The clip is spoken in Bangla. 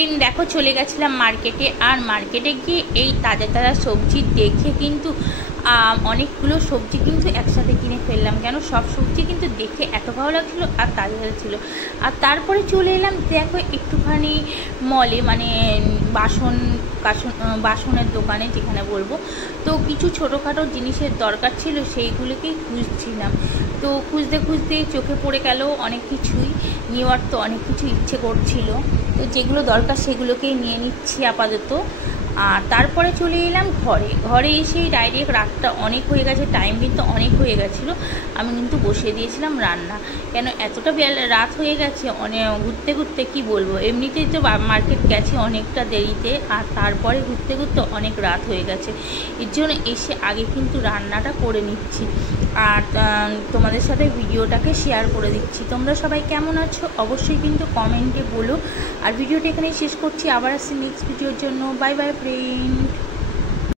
ফ্রেন্ড দেখো চলে গেছিলাম মার্কেটে। আর মার্কেটে গিয়ে এই তাজা তাজা সবজি দেখে কিন্তু অনেকগুলো সবজি কিন্তু একসাথে কিনে ফেললাম। কেন সব সবজি কিন্তু দেখে এত ভালো লাগছিলো আর তাজা তাজা ছিল। আর তারপরে চলে এলাম দেখো একটুখানি মলে, মানে বাসনের দোকানে যেখানে বলবো। তো কিছু ছোটোখাটো জিনিসের দরকার ছিল, সেইগুলোকেই খুঁজছিলাম। তো খুঁজতে খুঁজতে চোখে পড়ে গেল অনেক কিছুই, নেওয়ার তো অনেক কিছু ইচ্ছে করছিল। তো যেগুলো দরকার সেগুলোকেই নিয়ে নিচ্ছি আপাতত। আর তারপরে চলে এলাম ঘরে এসেই ডাইরেক্ট রাতটা অনেক হয়ে গেছে, টাইম কিন্তু অনেক হয়ে গেছিলো। আমি কিন্তু বসিয়ে দিয়েছিলাম রান্না। কেন এতটা রাত হয়ে গেছে, অনেক ঘুরতে ঘুরতে কি বলবো, এমনিতেই তো মার্কেট গেছি অনেকটা দেরিতে, আর তারপরে ঘুরতে ঘুরতে অনেক রাত হয়ে গেছে। এর জন্য এসে আগে কিন্তু রান্নাটা করে নিচ্ছি আর তোমাদের সাথে ভিডিওটাকে শেয়ার করে দিচ্ছি। তোমরা সবাই কেমন আছো অবশ্যই কিন্তু কমেন্টে বলো। আর ভিডিওটা এখানেই শেষ করছি, আবার আসছি নেক্সট ভিডিওর জন্য। Bye bye friend.